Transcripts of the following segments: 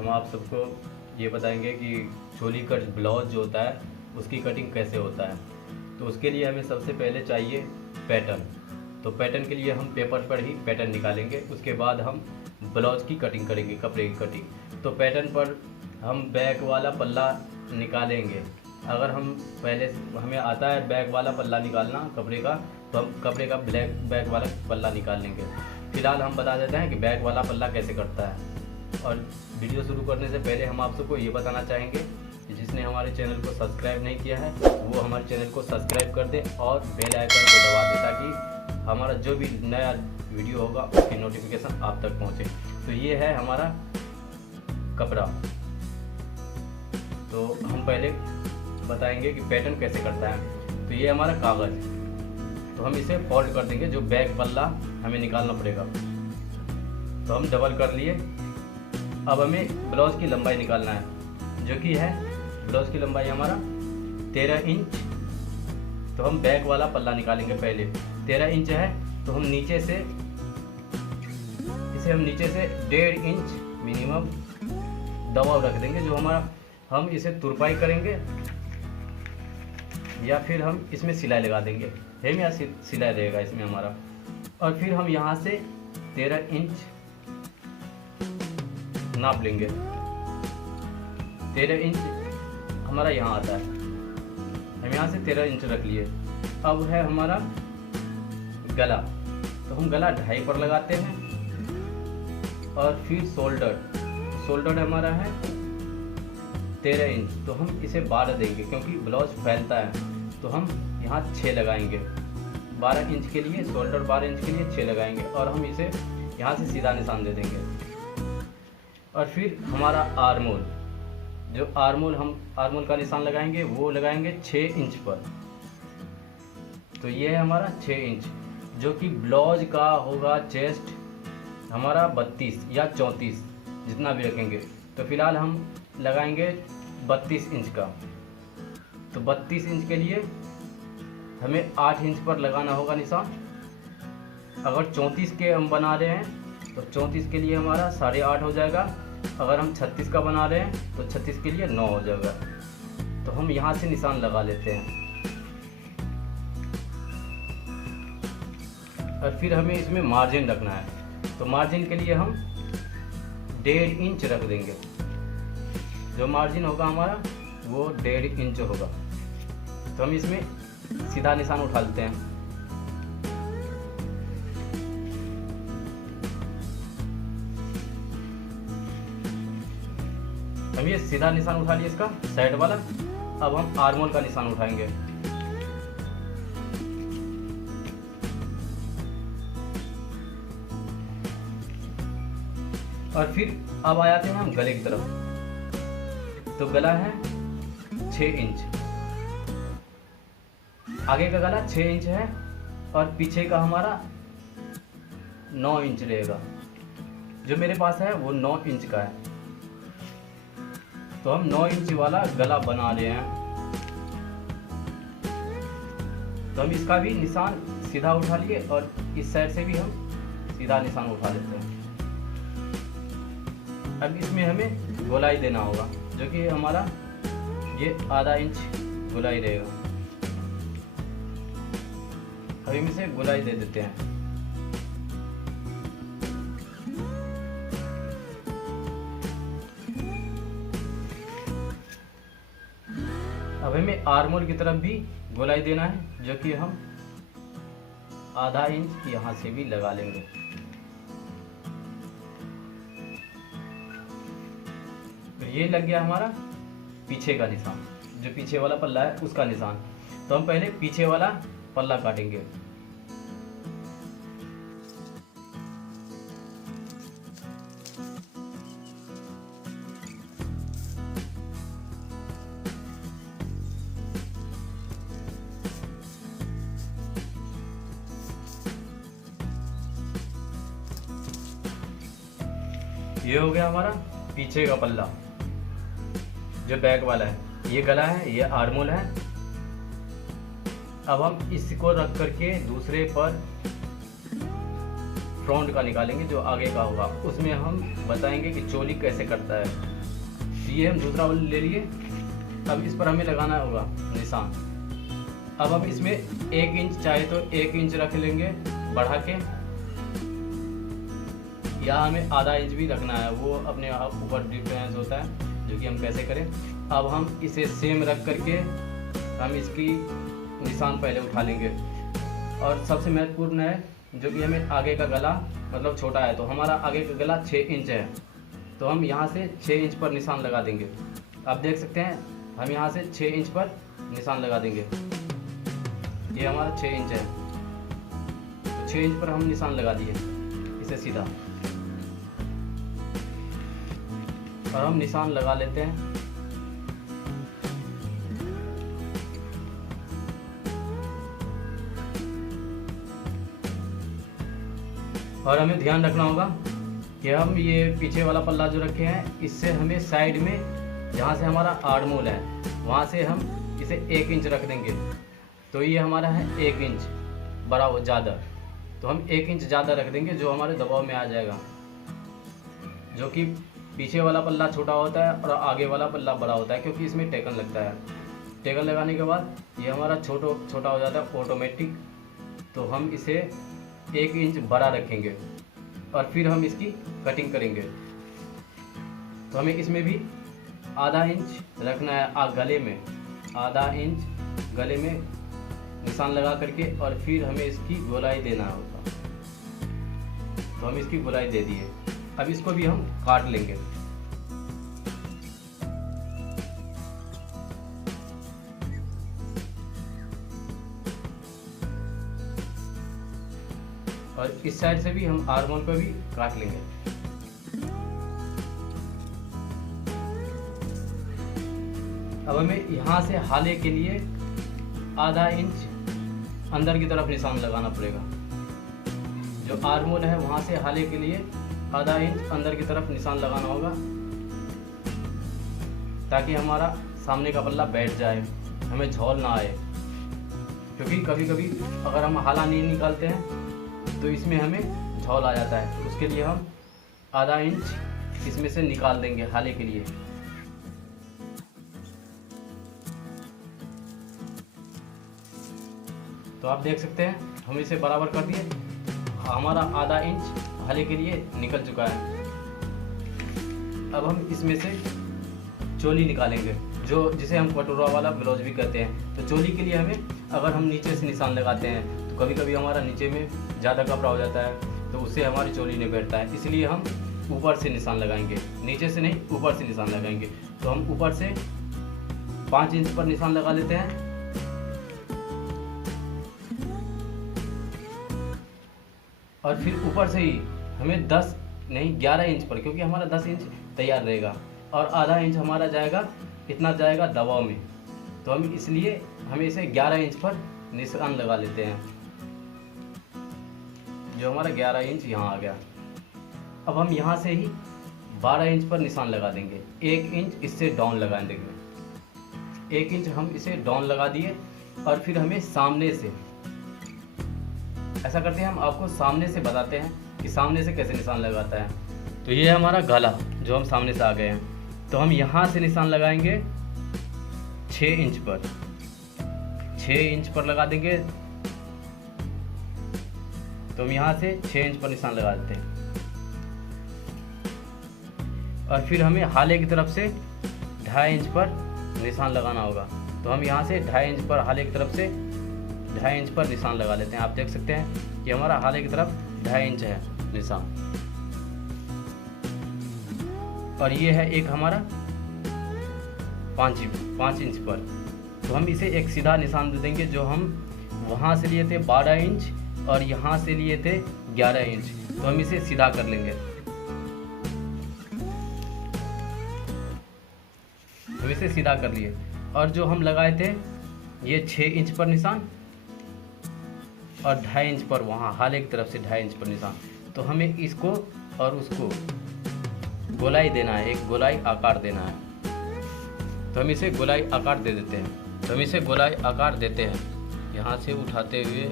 हम आप सबको ये बताएंगे कि चोली कट ब्लाउज जो होता है उसकी कटिंग कैसे होता है। तो उसके लिए हमें सबसे पहले चाहिए पैटर्न। तो पैटर्न के लिए हम पेपर पर ही पैटर्न निकालेंगे, उसके बाद हम ब्लाउज की कटिंग करेंगे, कपड़े की कटिंग। तो पैटर्न पर हम बैक वाला पल्ला निकालेंगे। अगर हम पहले हमें आता है बैक वाला पल्ला निकालना कपड़े का, तो हम कपड़े का बैक वाला पल्ला निकाल लेंगे। फिलहाल हम बता देते हैं कि बैक वाला पल्ला कैसे करता है। और वीडियो शुरू करने से पहले हम आप सबको ये बताना चाहेंगे कि जिसने हमारे चैनल को सब्सक्राइब नहीं किया है वो हमारे चैनल को सब्सक्राइब कर दे और बेल आइकन को दबा दे, ताकि हमारा जो भी नया वीडियो होगा उसकी नोटिफिकेशन आप तक पहुंचे। तो ये है हमारा कपड़ा। तो हम पहले बताएंगे कि पैटर्न कैसे करता है। तो ये हमारा कागज़, तो हम इसे फोल्ड कर देंगे, जो बैक पल्ला हमें निकालना पड़ेगा। तो हम डबल कर लिए। अब हमें ब्लाउज की लंबाई निकालना है, जो कि है ब्लाउज की लंबाई हमारा 13 इंच। तो हम बैक वाला पल्ला निकालेंगे पहले। 13 इंच है तो हम नीचे से इसे 1.5 इंच मिनिमम दबाव रख देंगे। जो हमारा हम इसे तुरपाई करेंगे या फिर हम इसमें सिलाई लगा देंगे, हेम या सिलाई रहेगा इसमें हमारा। और फिर हम यहाँ से 13 इंच नाप लेंगे। 13 इंच हमारा यहाँ आता है, हम यहाँ से 13 इंच रख लिए। अब है हमारा गला, तो हम गला 2.5 पर लगाते हैं। और फिर शोल्डर हमारा है 13 इंच, तो हम इसे 12 देंगे क्योंकि ब्लाउज फैलता है। तो हम यहाँ 6 लगाएंगे। 12 इंच के लिए शोल्डर, 12 इंच के लिए 6 लगाएंगे और हम इसे यहाँ से सीधा निशान दे देंगे। और फिर हमारा आर्मोल, जो हम आर्मोल का निशान लगाएंगे वो लगाएंगे 6 इंच पर। तो ये है हमारा 6 इंच, जो कि ब्लाउज का होगा चेस्ट हमारा 32 या 34 जितना भी रखेंगे। तो फिलहाल हम लगाएंगे 32 इंच का। तो 32 इंच के लिए हमें 8 इंच पर लगाना होगा निशान। अगर 34 के हम बना रहे हैं तो 34 के लिए हमारा 8.5 हो जाएगा। अगर हम 36 का बना रहे हैं तो 36 के लिए 9 हो जाएगा। तो हम यहाँ से निशान लगा लेते हैं। और फिर हमें इसमें मार्जिन रखना है। तो मार्जिन के लिए हम 1.5 इंच रख देंगे। जो मार्जिन होगा हमारा वो 1.5 इंच होगा। तो हम इसमें सीधा निशान उठा लेते हैं। हम ये सीधा निशान उठा लिए इसका साइड वाला। अब हम आर्मोल का निशान उठाएंगे। और फिर अब आ जाते हैं हम गले की तरफ। तो गला है 6 इंच, आगे का गला 6 इंच है और पीछे का हमारा 9 इंच रहेगा। जो मेरे पास है वो 9 इंच का है। तो हम 9 इंच वाला गला बना रहे हैं। तो हम इसका भी निशान सीधा उठा लिए और इस साइड से भी हम सीधा निशान उठा लेते हैं। अब इसमें हमें गोलाई देना होगा, जो कि हमारा ये आधा इंच गोलाई रहेगा। अब हम इसे गोलाई दे देते हैं। अब हमें आर्मोल की तरफ भी गोलाई देना है, जो कि हम आधा इंच यहाँ से भी लगा लेंगे। तो ये लग गया हमारा पीछे का निशान, जो पीछे वाला पल्ला है उसका निशान। तो हम पहले पीछे वाला पल्ला काटेंगे। ये हो गया हमारा पीछे का पल्ला, जो बैक वाला है। ये गला है, ये आर्मोल है। अब हम इसको रख करके दूसरे पर फ्रंट का निकालेंगे, जो आगे का होगा। उसमें हम बताएंगे कि चोली कैसे कटता है। ये हम दूसरा वाला ले लिए। अब इस पर हमें लगाना होगा निशान। अब हम इसमें 1 इंच चाहे तो 1 इंच रख लेंगे बढ़ा के, या हमें आधा इंच भी रखना है, वो अपने आप ऊपर डिफरेंस होता है, जो कि हम कैसे करें। अब हम इसे सेम रख करके हम इसकी निशान पहले उठा लेंगे। और सबसे महत्वपूर्ण है जो कि हमें आगे का गला मतलब छोटा है, तो हमारा आगे का गला 6 इंच है, तो हम यहाँ से 6 इंच पर निशान लगा देंगे। आप देख सकते हैं हम यहाँ से 6 इंच पर निशान लगा देंगे। ये हमारा 6 इंच है, तो 6 इंच पर हम निशान लगा दिए इसे सीधा। और हम निशान लगा लेते हैं। और हमें ध्यान रखना होगा कि हम ये पीछे वाला पल्ला जो रखे हैं, इससे हमें साइड में जहाँ से हमारा आर्मोल है वहाँ से हम इसे 1 इंच रख देंगे। तो ये हमारा है 1 इंच बड़ा ज़्यादा, तो हम 1 इंच ज़्यादा रख देंगे, जो हमारे दबाव में आ जाएगा। जो कि पीछे वाला पल्ला छोटा होता है और आगे वाला पल्ला बड़ा होता है, क्योंकि इसमें टेकन लगता है। टेकन लगाने के बाद ये हमारा छोटा हो जाता है ऑटोमेटिक। तो हम इसे 1 इंच बड़ा रखेंगे और फिर हम इसकी कटिंग करेंगे। तो हमें इसमें भी आधा इंच रखना है गले में, आधा इंच गले में निशान लगा करके, और फिर हमें इसकी गोलाई देना होगा। तो हम इसकी गोलाई दे दिए। अब इसको भी हम काट लेंगे। और इस साइड से भी हम आर्मोल पर भी काट लेंगे। अब हमें यहाँ से हाले के लिए आधा इंच अंदर की तरफ निशान लगाना पड़ेगा। जो आर्मोल है वहाँ से हाले के लिए आधा इंच अंदर की तरफ निशान लगाना होगा, ताकि हमारा सामने का पल्ला बैठ जाए, हमें झोल ना आए। क्योंकि कभी कभी अगर हम हाला नहीं निकालते हैं तो इसमें हमें झोल आ जाता है। उसके लिए हम आधा इंच इसमें से निकाल देंगे हाले के लिए। तो आप देख सकते हैं हम इसे बराबर कर दिए। हमारा आधा इंच हाले के लिए निकल चुका है। अब हम इसमें से चोली निकालेंगे, जो जिसे हम कटोरा वाला ब्लाउज भी कहते हैं। तो चोली के लिए हमें अगर हम नीचे से निशान लगाते हैं तो कभी कभी हमारा नीचे में ज़्यादा कपड़ा हो जाता है, तो उससे हमारी चोली नहीं बैठता है। इसलिए हम ऊपर से निशान लगाएंगे, नीचे से नहीं, ऊपर से निशान लगाएंगे। तो हम ऊपर से 5 इंच पर निशान लगा लेते हैं। और फिर ऊपर से ही हमें 10 नहीं 11 इंच पर, क्योंकि हमारा 10 इंच तैयार रहेगा और आधा इंच हमारा जाएगा, इतना जाएगा दबाव में। तो हम इसलिए हमें इसे 11 इंच पर निशान लगा लेते हैं, जो हमारा 11 इंच यहाँ आ गया। अब हम यहाँ से ही 12 इंच पर निशान लगा देंगे। 1 इंच इससे डाउन लगा देंगे। 1 इंच हम इसे डाउन लगा दिए। और फिर हमें सामने से ऐसा करते हैं, हम आपको सामने से बताते हैं कि सामने से कैसे निशान लगाता है। तो ये हमारा गला जो हम सामने से आ गए हैं। तो हम यहाँ से निशान लगाएंगे 6 इंच पर, 6 इंच पर लगा देंगे। तो हम यहाँ से 6 इंच पर निशान लगा देते हैं। और फिर हमें हाले की तरफ से 2.5 इंच पर निशान लगाना होगा। तो हम यहाँ से 2.5 इंच पर हाले की तरफ से 2.5 इंच पर निशान लगा लेते हैं। आप देख सकते हैं कि हमारा हाले की तरफ 2.5 इंच है निशान। और ये है एक हमारा 5 इंच पर। तो हम इसे एक सीधा निशान दे देंगे, जो हम वहाँ से लिए थे 12 इंच और यहाँ से लिए थे 11 इंच। तो हम इसे सीधा कर लेंगे। तो इसे सीधा कर लिए। और जो हम लगाए थे ये 6 इंच पर निशान और 2.5 इंच पर वहाँ हाले की तरफ से 2.5 इंच पर निशान। तो हमें इसको और उसको गोलाई देना है, एक गोलाई आकार देना है। तो हम इसे गोलाई आकार दे देते हैं। तो हम इसे गोलाई आकार देते हैं, यहाँ से उठाते हुए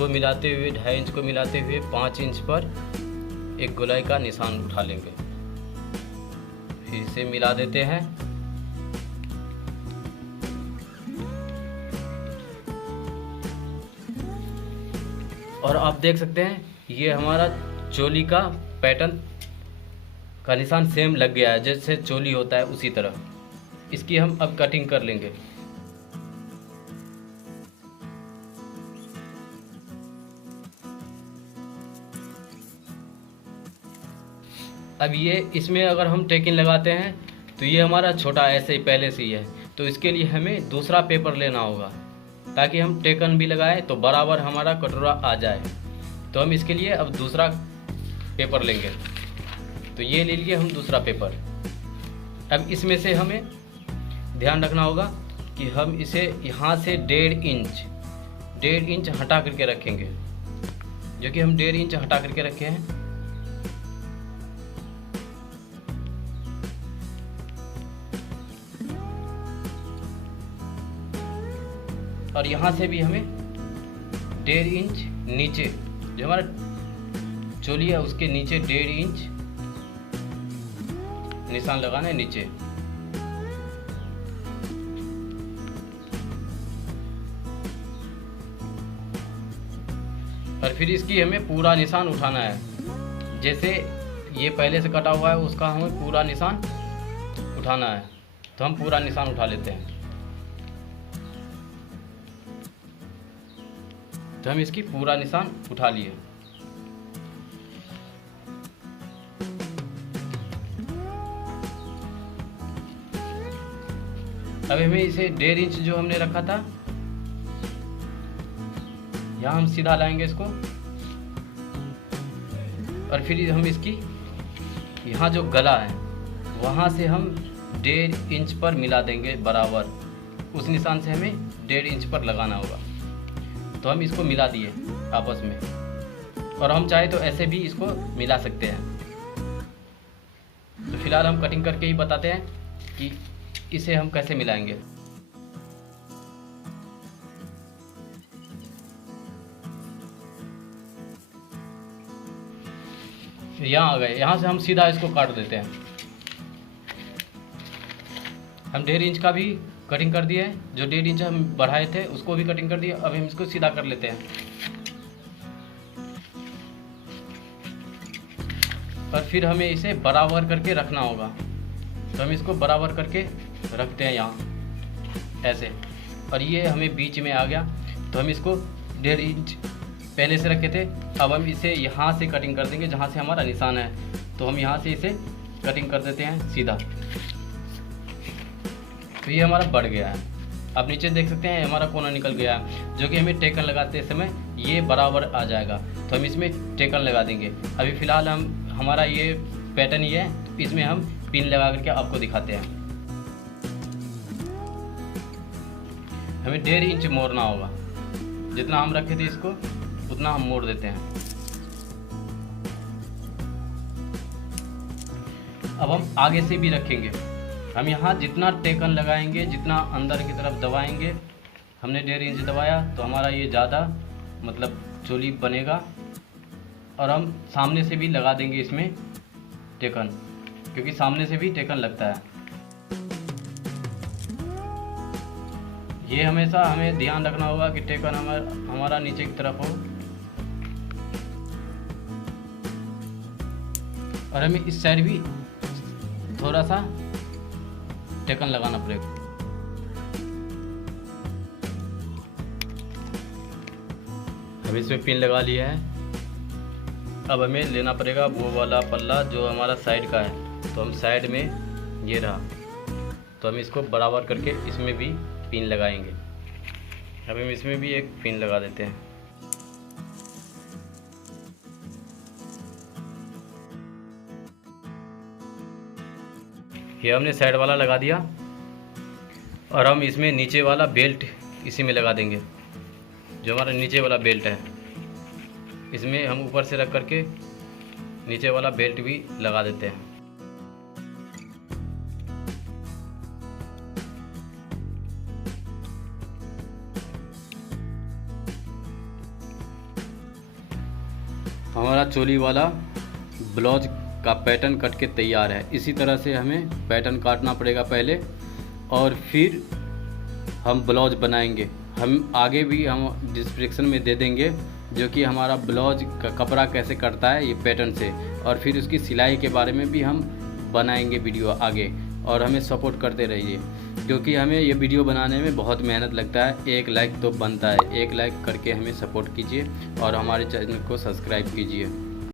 इसको मिलाते हुए 2.5 इंच को मिलाते हुए 5 इंच पर एक गोलाई का निशान उठा लेंगे। फिर इसे मिला देते हैं। और आप देख सकते हैं ये हमारा चोली का पैटर्न का निशान सेम लग गया है, जैसे चोली होता है उसी तरह। इसकी हम अब कटिंग कर लेंगे। अब ये इसमें अगर हम टेकिन लगाते हैं तो ये हमारा छोटा ऐसे ही पहले से ही है, तो इसके लिए हमें दूसरा पेपर लेना होगा ताकि हम टेकन भी लगाएं तो बराबर हमारा कटोरा आ जाए। तो हम इसके लिए अब दूसरा पेपर लेंगे। तो ये ले लिए हम दूसरा पेपर। अब इसमें से हमें ध्यान रखना होगा कि हम इसे यहाँ से 1.5 इंच हटा करके रखेंगे, जो कि हम 1.5 इंच हटा करके रखे हैं। और यहाँ से भी हमें 1.5 इंच नीचे, जो हमारा चोली है उसके नीचे 1.5 इंच निशान लगाना है नीचे। और फिर इसकी हमें पूरा निशान उठाना है। जैसे ये पहले से कटा हुआ है उसका हमें पूरा निशान उठाना है, तो हम पूरा निशान उठा लेते हैं। तो हम इसकी पूरा निशान उठा लिए। अब हमें इसे 1.5 इंच जो हमने रखा था यहाँ हम सीधा लाएंगे इसको। और फिर हम इसकी यहाँ जो गला है वहाँ से हम 1.5 इंच पर मिला देंगे बराबर। उस निशान से हमें 1.5 इंच पर लगाना होगा। तो हम इसको मिला दिए आपस में, और हम चाहे तो ऐसे भी इसको मिला सकते हैं। तो फिलहाल हम कटिंग करके ही बताते हैं कि इसे हम कैसे मिलाएंगे। यहाँ आ गए, यहाँ से हम सीधा इसको काट देते हैं। हम 1.5 इंच का भी कटिंग कर दिए, जो 1.5 इंच हम बढ़ाए थे उसको भी कटिंग कर दिए। अब हम इसको सीधा कर लेते हैं। और फिर हमें इसे बराबर करके रखना होगा। तो हम इसको बराबर करके रखते हैं यहाँ ऐसे, और ये हमें बीच में आ गया। तो हम इसको 1.5 इंच पहले से रखे थे, अब हम इसे यहाँ से कटिंग कर देंगे जहाँ से हमारा निशान है। तो हम यहाँ से इसे कटिंग कर देते हैं सीधा। तो ये हमारा बढ़ गया है। आप नीचे देख सकते हैं हमारा कोना निकल गया है, जो कि हमें टेकन लगाते समय ये बराबर आ जाएगा। तो हम इसमें टेकन लगा देंगे। अभी फ़िलहाल हमारा ये पैटर्न ही है, तो इसमें हम पिन लगा करके आपको दिखाते हैं। हमें 1.5 इंच मोड़ना होगा, जितना हम रखे थे इसको उतना हम मोड़ देते हैं। अब हम आगे से भी रखेंगे। हम यहाँ जितना टेकन लगाएंगे, जितना अंदर की तरफ दबाएंगे, हमने 1.5 इंच दबाया तो हमारा ये ज़्यादा मतलब चोली बनेगा। और हम सामने से भी लगा देंगे इसमें टेकन, क्योंकि सामने से भी टेकन लगता है। ये हमेशा हमें ध्यान रखना होगा कि टेकन हमारा नीचे की तरफ हो। और हमें इस साइड भी थोड़ा सा टेकन लगाना पड़ेगा। हम इसमें पिन लगा लिया है। अब हमें लेना पड़ेगा वो वाला पल्ला जो हमारा साइड का है। तो हम साइड में ये रहा, तो हम इसको बराबर करके इसमें भी पिन लगाएंगे। अब हम इसमें भी एक पिन लगा देते हैं। ये हमने साइड वाला लगा दिया, और हम इसमें नीचे वाला बेल्ट इसी में लगा देंगे। जो हमारा नीचे वाला बेल्ट है इसमें हम ऊपर से रख करके नीचे वाला बेल्ट भी लगा देते हैं। हमारा चोली वाला ब्लाउज का पैटर्न कट के तैयार है। इसी तरह से हमें पैटर्न काटना पड़ेगा पहले, और फिर हम ब्लाउज बनाएंगे। हम आगे भी हम डिस्क्रिप्शन में दे देंगे जो कि हमारा ब्लाउज का कपड़ा कैसे कटता है ये पैटर्न से, और फिर उसकी सिलाई के बारे में भी हम बनाएंगे वीडियो आगे। और हमें सपोर्ट करते रहिए, क्योंकि हमें ये वीडियो बनाने में बहुत मेहनत लगता है। एक लाइक तो बनता है, एक लाइक करके हमें सपोर्ट कीजिए और हमारे चैनल को सब्सक्राइब कीजिए।